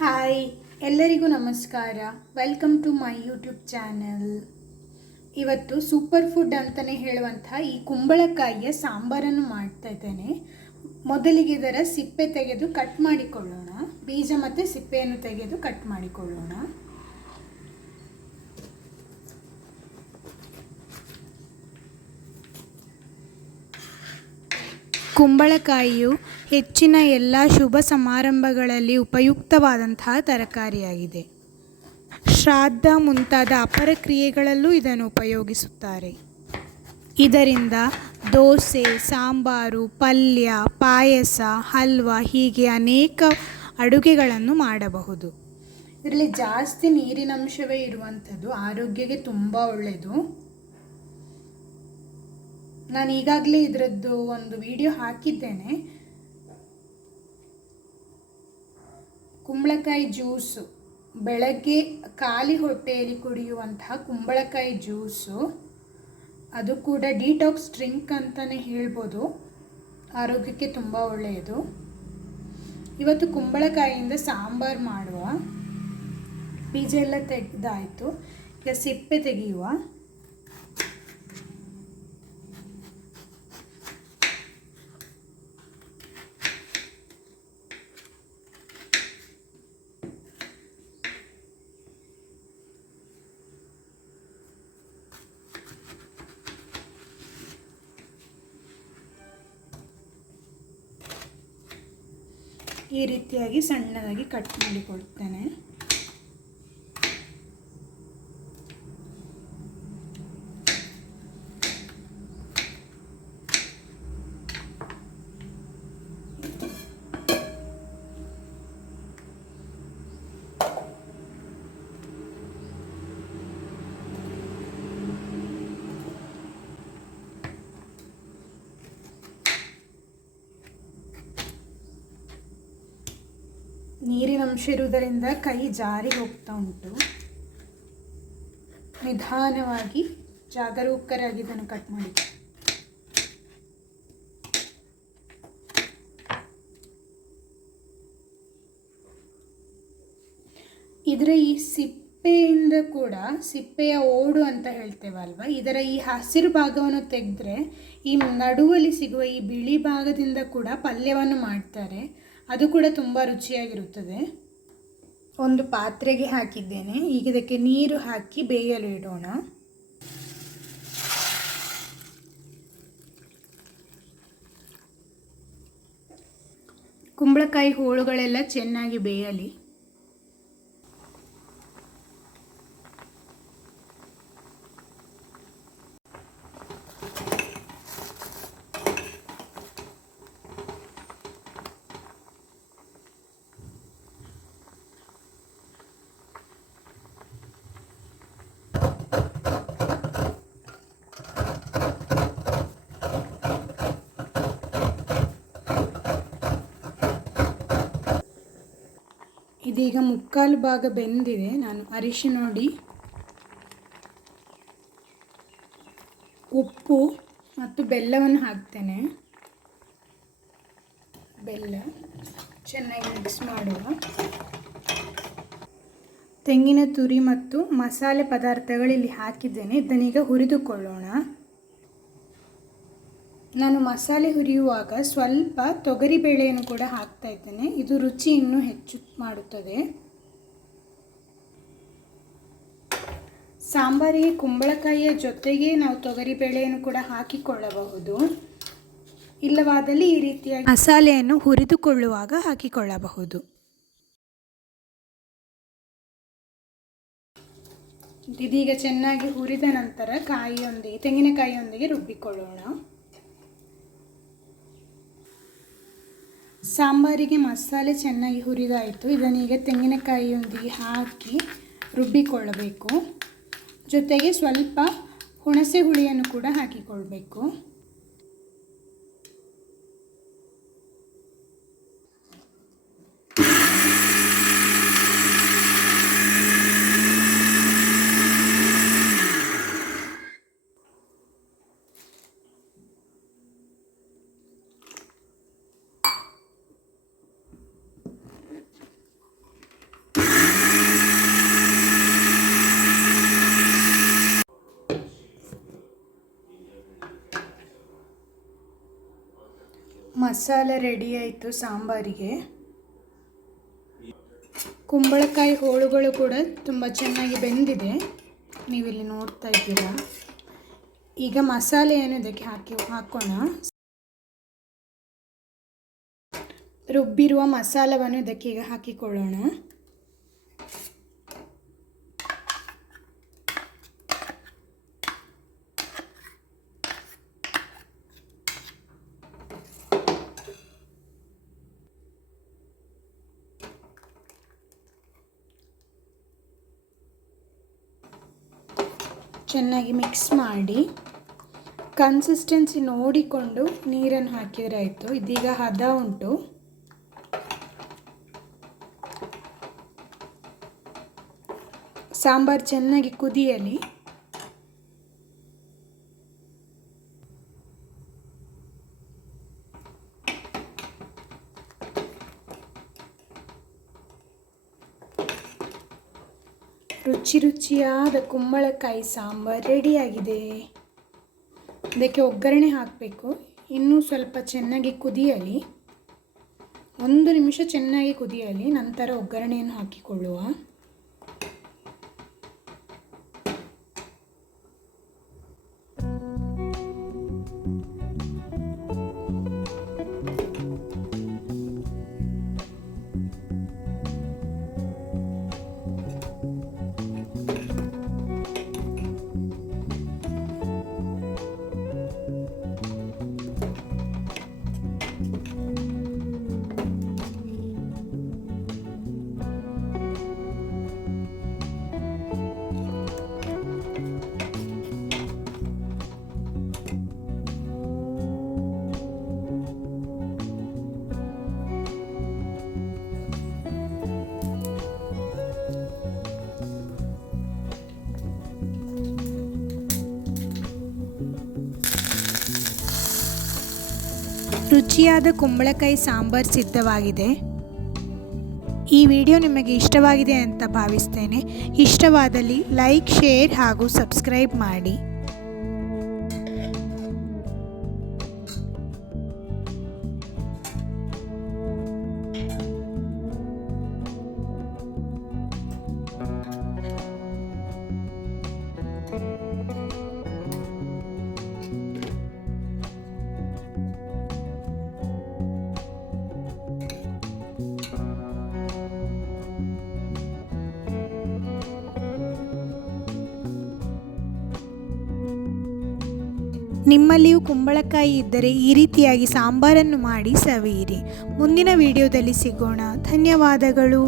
Hi, ಎಲ್ಲರಿಗೂ ನಮಸ್ಕಾರ. Welcome to my YouTube channel. ಇವತ್ತು ಸೂಪರ್ ಫುಡ್ ಅಂತಲೇ ಹೇಳುವಂಥ ಈ ಕುಂಬಳಕಾಯಿಯ ಸಾಂಬಾರನ್ನು ಮಾಡ್ತಾ ಇದ್ದೇನೆ. ಮೊದಲಿಗೆ ಇದರ ಸಿಪ್ಪೆ ತೆಗೆದು ಕಟ್ ಮಾಡಿಕೊಳ್ಳೋಣ. ಬೀಜ ಮತ್ತು ಸಿಪ್ಪೆಯನ್ನು ತೆಗೆದು ಕಟ್ ಮಾಡಿಕೊಳ್ಳೋಣ. ಕುಂಬಳಕಾಯಿಯು ಹೆಚ್ಚಿನ ಎಲ್ಲ ಶುಭ ಸಮಾರಂಭಗಳಲ್ಲಿ ಉಪಯುಕ್ತವಾದಂತಹ ತರಕಾರಿಯಾಗಿದೆ. ಶ್ರಾದ್ದ ಮುಂತಾದ ಅಪರ ಕ್ರಿಯೆಗಳಲ್ಲೂ ಇದನ್ನು ಉಪಯೋಗಿಸುತ್ತಾರೆ. ಇದರಿಂದ ದೋಸೆ, ಸಾಂಬಾರು, ಪಲ್ಯ, ಪಾಯಸ, ಹಲ್ವ ಹೀಗೆ ಅನೇಕ ಅಡುಗೆಗಳನ್ನು ಮಾಡಬಹುದು. ಇದರಲ್ಲಿ ಜಾಸ್ತಿ ನೀರಿನಂಶವೇ ಇರುವಂಥದ್ದು, ಆರೋಗ್ಯಕ್ಕೆ ತುಂಬ ಒಳ್ಳೆಯದು. ನಾನು ಈಗಾಗಲೇ ಇದರದ್ದು ಒಂದು ವಿಡಿಯೋ ಹಾಕಿದ್ದೇನೆ. ಕುಂಬಳಕಾಯಿ ಜ್ಯೂಸು, ಬೆಳಗ್ಗೆ ಖಾಲಿ ಹೊಟ್ಟೆಯಲ್ಲಿ ಕುಡಿಯುವಂತಹ ಕುಂಬಳಕಾಯಿ ಜ್ಯೂಸು, ಅದು ಕೂಡ ಡಿಟಾಕ್ಸ್ ಡ್ರಿಂಕ್ ಅಂತಲೇ ಹೇಳ್ಬೋದು. ಆರೋಗ್ಯಕ್ಕೆ ತುಂಬ ಒಳ್ಳೆಯದು. ಇವತ್ತು ಕುಂಬಳಕಾಯಿಯಿಂದ ಸಾಂಬಾರು ಮಾಡುವ. ಬೀಜ ಎಲ್ಲ ತೆಗೆದಾಯಿತು. ಈಗ ಸಿಪ್ಪೆ ತೆಗೆಯುವ. ಈ ರೀತಿಯಾಗಿ ಸಣ್ಣದಾಗಿ ಕಟ್ ಮಾಡಿಕೊಳ್ತೇನೆ. ನೀರಿನಂಶ ಇರುವುದರಿಂದ ಕೈ ಜಾರಿ ಹೋಗ್ತಾ ಉಂಟು. ನಿಧಾನವಾಗಿ ಜಾಗರೂಕರಾಗಿ ಇದನ್ನು ಕಟ್ ಮಾಡಿ. ಇದರ ಈ ಸಿಪ್ಪೆಯಿಂದ ಕೂಡ, ಸಿಪ್ಪೆಯ ಓಡು ಅಂತ ಹೇಳ್ತೇವಲ್ವ, ಇದರ ಈ ಹಸಿರು ಭಾಗವನ್ನು ತೆಗೆದ್ರೆ ಈ ನಡುವಲ್ಲಿ ಸಿಗುವ ಈ ಬಿಳಿ ಭಾಗದಿಂದ ಕೂಡ ಪಲ್ಯವನ್ನು ಮಾಡ್ತಾರೆ. ಅದು ಕೂಡ ತುಂಬ ರುಚಿಯಾಗಿರುತ್ತದೆ. ಒಂದು ಪಾತ್ರೆಗೆ ಹಾಕಿದ್ದೇನೆ. ಈಗ ಇದಕ್ಕೆ ನೀರು ಹಾಕಿ ಬೇಯಲು ಇಡೋಣ. ಕುಂಬಳಕಾಯಿ ಹೋಳುಗಳೆಲ್ಲ ಚೆನ್ನಾಗಿ ಬೇಯಲಿ. ಇದೀಗ ಮುಕ್ಕಾಲು ಭಾಗ ಬೆಂದಿದೆ. ನಾನು ಅರಿಶಿನ ನೋಡಿ, ಉಪ್ಪು ಮತ್ತು ಬೆಲ್ಲವನ್ನು ಹಾಕ್ತೇನೆ. ಬೆಲ್ಲ ಚೆನ್ನಾಗಿ ಮಿಕ್ಸ್ ಮಾಡುವ. ತೆಂಗಿನ ತುರಿ ಮತ್ತು ಮಸಾಲೆ ಪದಾರ್ಥಗಳಿಲ್ಲಿ ಹಾಕಿದ್ದೇನೆ. ಇದನ್ನೀಗ ಹುರಿದುಕೊಳ್ಳೋಣ. ನಾನು ಮಸಾಲೆ ಹುರಿಯುವಾಗ ಸ್ವಲ್ಪ ತೊಗರಿಬೇಳೆಯನ್ನು ಕೂಡ ಹಾಕ್ತಾ ಇದ್ದೇನೆ. ಇದು ರುಚಿ ಇನ್ನೂ ಹೆಚ್ಚು ಮಾಡುತ್ತದೆ. ಸಾಂಬಾರಿಗೆ ಕುಂಬಳಕಾಯಿಯ ಜೊತೆಗೆ ನಾವು ತೊಗರಿಬೇಳೆಯನ್ನು ಕೂಡ ಹಾಕಿಕೊಳ್ಳಬಹುದು. ಇಲ್ಲವಾದಲ್ಲಿ ಈ ರೀತಿಯಾಗಿ ಮಸಾಲೆಯನ್ನು ಹುರಿದುಕೊಳ್ಳುವಾಗ ಹಾಕಿಕೊಳ್ಳಬಹುದು. ಇದೀಗ ಚೆನ್ನಾಗಿ ಹುರಿದ ನಂತರ ತೆಂಗಿನಕಾಯಿಯೊಂದಿಗೆ ರುಬ್ಬಿಕೊಳ್ಳೋಣ. ಸಾಂಬಾರಿಗೆ ಮಸಾಲೆ ಚೆನ್ನಾಗಿ ಹುರಿದಾಯಿತು. ಇದನ್ನೀಗ ತೆಂಗಿನಕಾಯಿಯೊಂದಿಗೆ ಹಾಕಿ ರುಬ್ಬಿಕೊಳ್ಳಬೇಕು. ಜೊತೆಗೆ ಸ್ವಲ್ಪ ಹುಣಸೆ ಹುಳಿಯನ್ನು ಕೂಡ ಹಾಕಿಕೊಳ್ಬೇಕು. ಮಸಾಲೆ ರೆಡಿ ಆಯಿತು ಸಾಂಬಾರಿಗೆ. ಕುಂಬಳಕಾಯಿ ಹೋಳುಗಳು ಕೂಡ ತುಂಬ ಚೆನ್ನಾಗಿ ಬೆಂದಿದೆ, ನೀವಿಲ್ಲಿ ನೋಡ್ತಾ ಇದ್ದೀರಾ. ಈಗ ಮಸಾಲೆಯನ್ನು ಇದಕ್ಕೆ ಹಾಕೋಣ. ರುಬ್ಬಿರುವ ಮಸಾಲವನ್ನು ಇದಕ್ಕೆ ಈಗ ಹಾಕಿಕೊಳ್ಳೋಣ. ಚೆನ್ನಾಗಿ ಮಿಕ್ಸ್ ಮಾಡಿ ಕನ್ಸಿಸ್ಟೆನ್ಸಿ ನೋಡಿಕೊಂಡು ನೀರನ್ನು ಹಾಕಿದರೆ ಆಯಿತು. ಇದೀಗ ಹದ ಉಂಟು. ಸಾಂಬಾರು ಚೆನ್ನಾಗಿ ಕುದಿಯಲಿ. ರುಚಿಯಾದ ಕುಂಬಳಕಾಯಿ ಸಾಂಬಾರು ರೆಡಿಯಾಗಿದೆ. ಇದಕ್ಕೆ ಒಗ್ಗರಣೆ ಹಾಕಬೇಕು. ಇನ್ನೂ ಸ್ವಲ್ಪ ಚೆನ್ನಾಗಿ ಕುದಿಯಲಿ, 1 ನಿಮಿಷ ಚೆನ್ನಾಗಿ ಕುದಿಯಲಿ, ನಂತರ ಒಗ್ಗರಣೆಯನ್ನು ಹಾಕಿಕೊಳ್ಳುವ. ರುಚಿಯಾದ ಕುಂಬಳಕಾಯಿ ಸಾಂಬಾರು ಸಿದ್ಧವಾಗಿದೆ. ಈ ವಿಡಿಯೋ ನಿಮಗೆ ಇಷ್ಟವಾಗಿದೆ ಅಂತ ಭಾವಿಸ್ತೇನೆ. ಇಷ್ಟವಾದಲ್ಲಿ ಲೈಕ್, ಶೇರ್ ಹಾಗೂ ಸಬ್ಸ್ಕ್ರೈಬ್ ಮಾಡಿ. ನಿಮ್ಮಲ್ಲಿಯೂ ಕುಂಬಳಕಾಯಿ ಇದ್ದರೆ ಈ ರೀತಿಯಾಗಿ ಸಾಂಬಾರನ್ನು ಮಾಡಿ ಸವಿಯಿರಿ. ಮುಂದಿನ ವಿಡಿಯೋದಲ್ಲಿ ಸಿಗೋಣ. ಧನ್ಯವಾದಗಳು.